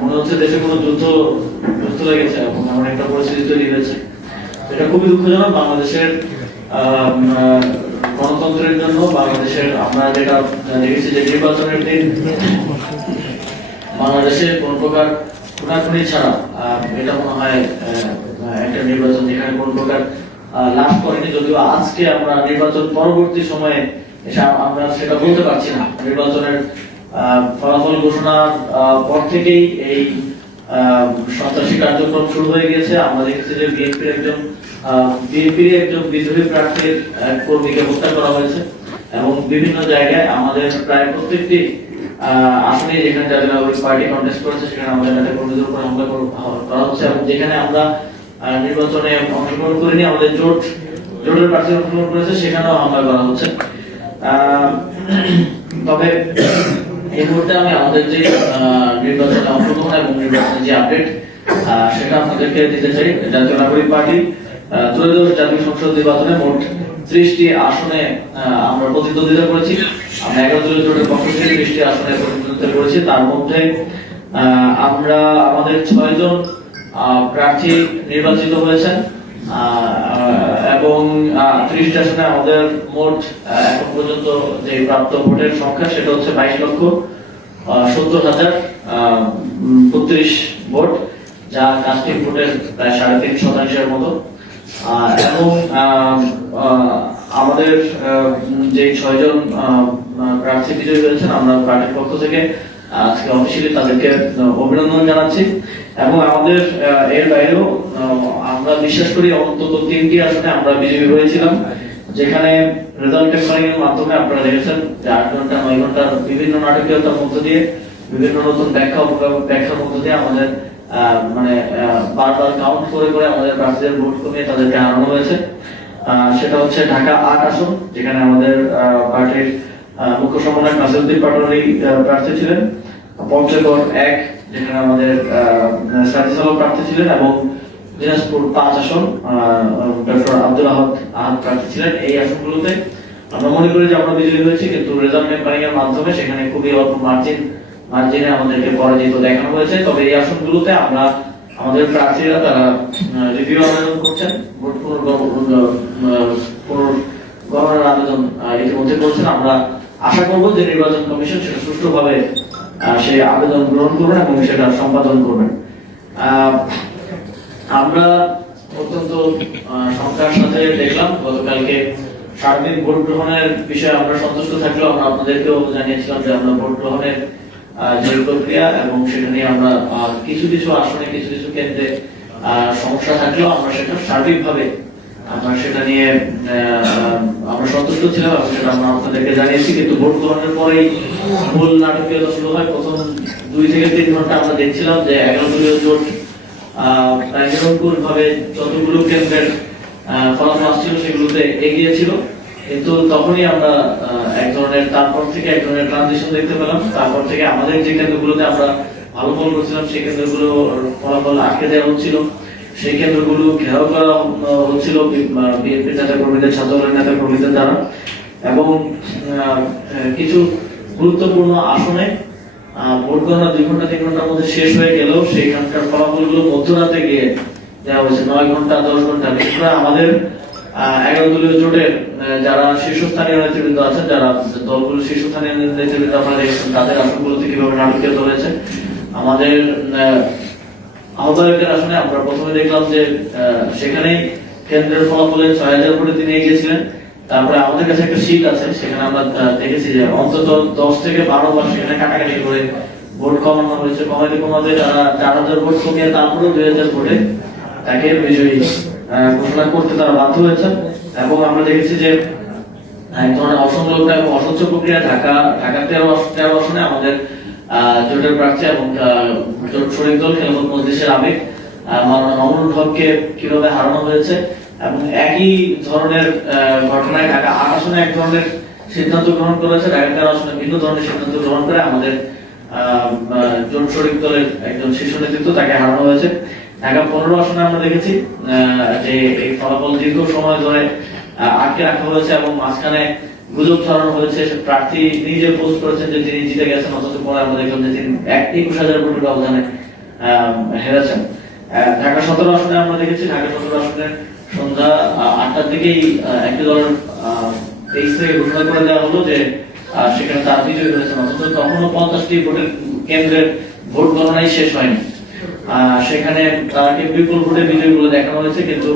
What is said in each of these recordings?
মনে হচ্ছে দেশে কোনো যুদ্ধ যুদ্ধ লেগেছে এবং এমন একটা পরিস্থিতি তৈরি হয়েছে। এটা খুবই দুঃখজনক। বাংলাদেশের গণতন্ত্রের জন্য বাংলাদেশের আমরা যেটা দেখেছি যে নির্বাচনের দিন বাংলাদেশে কোন প্রকার খুনাখুনি ছাড়া এটা মনে হয় একটা নির্বাচন যেখানে কোন প্রকার লাভ করেনি। যদিও আজকে আমরা নির্বাচন পরবর্তী সময়ে আমরা সেটা বলতে পারছি না। নির্বাচনের ফলাফল ঘোষণার পর থেকেই এই সন্ত্রাসী কার্যক্রম শুরু হয়ে গেছে। আমরা দেখেছি যে বিএনপির একজন বিদ্রোহী প্রার্থীর কর্মীকে হত্যা করা হয়েছে এবং বিভিন্ন জায়গায় আমাদের প্রায় প্রত্যেকটি আসলে যেখানে জাতীয় নাগরিক পার্টি কন্টেস্ট করেছে সেখানে আমাদের নেতা কর্মীদের উপর হামলা করা হচ্ছে এবং যেখানে আমরা নির্বাচনে অংশগ্রহণ করিনি, আমাদের জোটের প্রার্থী অংশগ্রহণ করেছে সেখানেও হামলা করা হচ্ছে। তবে এই মুহূর্তে আমি আমাদের যে নির্বাচনে অংশগ্রহণ এবং নির্বাচনের যে আপডেট সেটা আপনাদেরকে দিতে চাই। জাতীয় নাগরিক পার্টি ত্রয়োদশ জাতীয় সংসদ নির্বাচনে মোট 30টি আসনে আমরা প্রতিদ্বন্দ্বিতা করেছি। আমরা 11 দলীয় জোটের পক্ষ থেকে 30টি আসনে প্রতিদ্বন্দ্বিতা করেছি। তার মধ্যে আমরা আমাদের 6 জন প্রার্থী নির্বাচিত হয়েছেন এবং 30টি আসনে আমাদের মোট এখন পর্যন্ত যে প্রাপ্ত ভোটের সংখ্যা সেটা হচ্ছে 22,70,32 ভোট, যা কাস্টিং ভোটের প্রায় 3.5% মতো। এবং আমাদের যে 6 জন প্রার্থী বিজয়ী হয়েছেন আমরা পার্টির পক্ষ থেকে আজকে অফিসিয়ালি তাদেরকে অভিনন্দন জানাচ্ছি। এবং আমাদের এর বাইরেও আমরা বিশ্বাস করি অন্তত 3টি আসনে আমরা বিজয়ী হয়েছিলাম, যেখানে রেজাল্ট টেম্পারিং এর মাধ্যমে আপনারা দেখেছেন যে 8 ঘন্টা 9 ঘন্টার বিভিন্ন নাটকীয়তার মধ্য দিয়ে বিভিন্ন নতুন ব্যাখ্যার মধ্য দিয়ে আমাদের মানে বারবার কাউন্ট করে করে আমাদের প্রার্থীদের ভোট কমিয়ে তাদেরকে হারানো হয়েছে। সেটা হচ্ছে ঢাকা 8 আসন, যেখানে আমাদের পার্টির মুখ্য সমন্বয়ক নাসিরউদ্দিন পাটোয়ারি প্রার্থী ছিলেন। পঞ্চগড় 1, যেখানে আমাদের সাদিস আলম প্রার্থী ছিলেন এবং দিনাজপুর 5 আসন ডক্টর আব্দুল আহাদ প্রার্থী ছিলেন। এই আসনগুলোতে আমরা মনে করি যে আমরা বিজয়ী হয়েছি, কিন্তু রেজাল্ট টেম্পারিং এর মাধ্যমে সেখানে খুবই অল্প মার্জিনে আমাদেরকে পরাজিত দেখানো হয়েছে। তবে এই আসনগুলোতে আমরা আমাদের প্রার্থীরা তারা রিভিউ আবেদন করছেন, ভোট পুনর্গণনার আবেদন ইতিমধ্যে করছেন। আমরা আশা করব যে নির্বাচন কমিশন সেটা সুষ্ঠুভাবে সেই আবেদন গ্রহণ করবেন এবং সেটা সম্পাদন করবেন। আমরা অত্যন্ত সংখ্যার সাথে দেখলাম গতকালকে সার্বিক ভোট গ্রহণের বিষয়ে আমরা সন্তুষ্ট থাকলেও আমরা আপনাদেরকেও জানিয়েছিলাম যে আমরা ভোট গ্রহণের যে প্রক্রিয়া এবং সেটা নিয়ে আমরা কিছু কিছু আসনে কিছু কিছু কেন্দ্রে সমস্যা থাকলেও আমরা সেটা সার্বিকভাবে আমরা সেটা নিয়ে আমরা সন্তুষ্ট ছিলাম এবং সেটা আমরা আপনাদেরকে জানিয়েছি। কিন্তু ভোট গ্রহণের পরেই মূল নাটকীয়তা শুরু হয়। প্রথম 2 থেকে 3 ঘন্টা আমরা দেখছিলাম যে 11 দলীয় জোট প্রায় নিরঙ্কুশভাবে যতগুলো কেন্দ্রের ফলাফল আসছিল সেগুলোতে এগিয়ে ছিল, কিন্তু তখনই আমরা তারপর থেকে এক ধরনের ট্রানজিশন দেখতে পেলাম। তারপর থেকে আমাদের যে কেন্দ্রগুলোতে আমরা ভালো ফল করছিলাম সেই কেন্দ্রগুলো ফলাফল আটকে দেওয়া হচ্ছিল, সেই কেন্দ্রগুলো ঘেরাও করা হচ্ছিল বিএনপি নেতা কর্মীদের, ছাত্রদলের নেতা কর্মীদের দ্বারা। এবং কিছু গুরুত্বপূর্ণ আসনে ভোট গণনা 2 ঘন্টা 3 ঘন্টার মধ্যে শেষ হয়ে গেলেও সেইখানকার ফলাফলগুলো মধ্যরাতে গিয়ে দেওয়া হয়েছে 9 ঘন্টা 10 ঘন্টা। বিশেষ করে আমাদের 11 দলীয় জোটের যারা শীর্ষস্থানীয় নেতৃবৃন্দ আছেন, যারা দলগুলোর শীর্ষস্থানীয় নেতৃবৃন্দ আপনারা দেখেছেন তাদের আসনগুলোতে কিভাবে নাটকীয়তা হয়েছে। আমাদের আহ্বায়কের আসনে আমরা প্রথমে দেখলাম যে সেখানেই কেন্দ্রের ফলাফলে 6000 ভোটে তিনি এগিয়েছিলেন। তারপরে আমাদের কাছে একটা শীট আছে, সেখানে আমরা দেখেছি যে অন্তত 10 থেকে 12 বার সেখানে কাটাকাটি করে ভোট কমানো হয়েছে। কমাতে তারা 4000 ভোট কমিয়ে তারপরে 2000 ভোটে তাকে বিজয়ী ঘোষণা করতে তারা বাধ্য হয়েছেন। এবং আমরা দেখেছি যে এক ধরনের অসংলগ্ন এবং অস্বচ্ছ প্রক্রিয়া ঢাকা 13 আসনে আমাদের জোটের প্রার্থী এবং জোট শরিক দল খেলাফত মজলিসের আবেগ মাওলানা মামুনুল হককে কিভাবে হারানো হয়েছে। এবং একই ধরনের ঘটনায় ঢাকা 8 আসনে এক ধরনের সিদ্ধান্ত গ্রহণ করেছে, ঢাকা 13 আসনে ভিন্ন ধরনের সিদ্ধান্ত গ্রহণ করে আমাদের জোট শরিক দলের একজন শীর্ষ নেতৃত্ব তাকে হারানো হয়েছে। ঢাকা 15 আসনে আমরা দেখেছি যে এই ফলাফল দীর্ঘ সময় ধরে আটকে রাখা হয়েছে এবং মাঝখানে গুজব ছড়ানো হয়েছে। প্রার্থী নিজে পোস্ট করেছেন যে তিনি জিতে গেছেন, অথচ পরে আমরা দেখলাম যে তিনি 21,000 ভোটের ব্যবধানে হেরেছেন। ঢাকা 17 আসনে আমরা দেখেছি, ঢাকা 17 আসনে সন্ধ্যা 8টার দিকেই একটি দলের 23 থেকে ঘোষণা করে দেওয়া হলো যে সেখানে তার বিজয়ী হয়েছেন, অথচ তখনও 50টি ভোটের কেন্দ্রের ভোট গণনাই শেষ হয়নি। সেখানে তাকে বিপুল ভোটে বিজয়ী বলে দেখানো হয়েছে, কিন্তু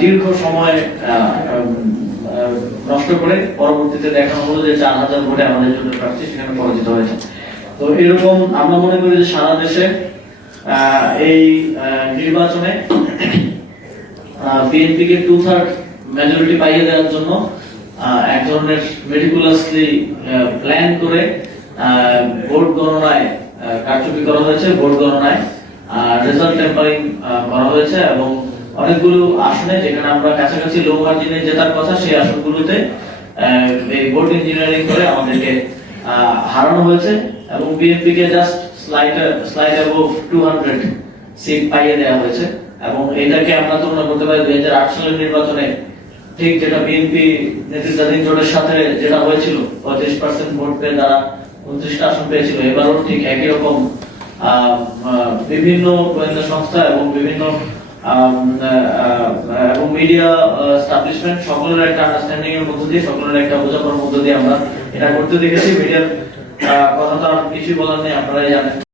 দীর্ঘ সময় নষ্ট করে পরবর্তীতে দেখানো হলো যে 4000 ভোটে আমাদের জন্য প্রার্থী সেখানে পরাজিত হয়েছে। তো এরকম আমরা মনে করি যে সারা দেশে এই নির্বাচনে বিএনপি কে 2/3 মেজরিটি পাইয়ে দেওয়ার জন্য এক ধরনের মেটিকুলাসলি প্ল্যান করে ভোট গণনায় কারচুপি করা হয়েছে, ভোট গণনায় রেজাল্ট টেম্পারিং করা হয়েছে, এবং অনেকগুলো আসনে যেখানে আমরা কাছাকাছি লো মার্জিনে জেতার কথা সেই আসনগুলোতে এই ভোট ইঞ্জিনিয়ারিং করে আমাদেরকে হারানো হয়েছে, এবং বিএনপি কে জাস্ট স্লাইড অ্যাবভ 200 সিট পাইয়ে দেওয়া হয়েছে। এবং এটাকে আমরা তুলনা করতে পারি 2008 সালের নির্বাচনে ঠিক যেটা বিএনপি নেতৃত্বাধীন জোটের সাথে যেটা হয়েছিল, 35% ভোট পেয়ে তারা 29টা আসন পেয়েছিল। এবারও ঠিক একই রকম বিভিন্ন গোয়েন্দা সংস্থা এবং বিভিন্ন এবং মিডিয়া এস্টাবলিশমেন্ট সকলের একটা আন্ডারস্ট্যান্ডিং এর মধ্য দিয়ে, সকলের একটা বোঝাপড়ার মধ্য দিয়ে আমরা এটা করতে দেখেছি। মিডিয়ার কথা তো আর কিছু বলার নেই, আপনারাই জানেন।